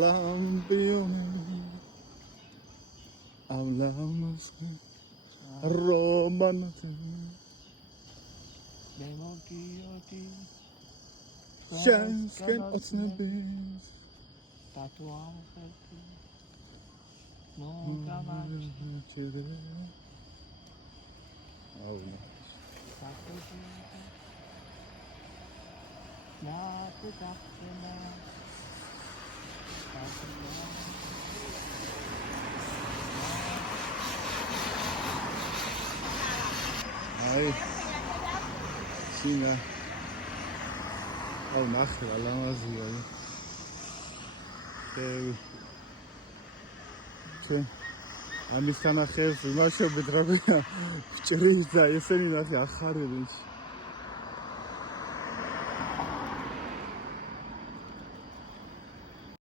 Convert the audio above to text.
Lampione hablamos romanate Şensken otnebis Tatuam felti No gavach Allah Ya putapena Ay Sina Oh ნახე რა ლამაზია ჩვენ ამის თანახებს იმაშობით რა ვჭრის და ესენი ნახე ახარებენ